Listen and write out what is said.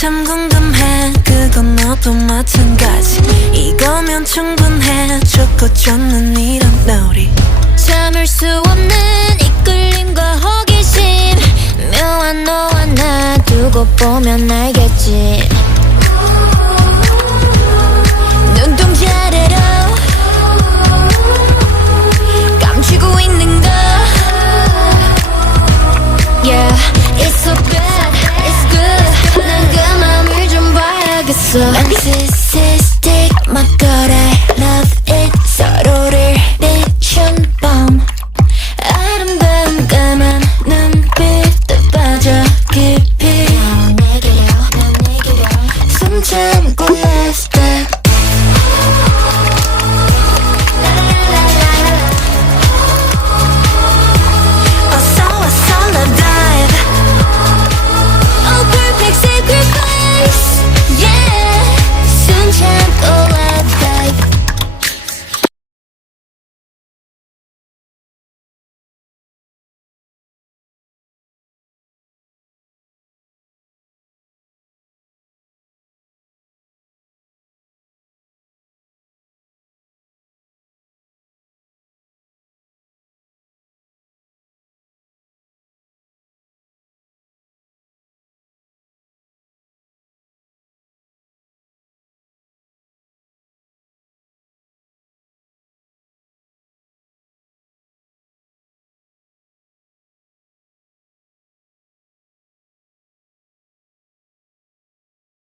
참 궁금해 그건 너도 마찬가지 이거면 충분해 좋고 좋는 이런 놀이 참을 수 없는 이끌림과 호기심 묘한 너와 나 두고 보면 알겠지 눈동자래로 감추고 있는 거 Yeah, it's so bad, it's good 난 그 맘을 좀 봐야겠어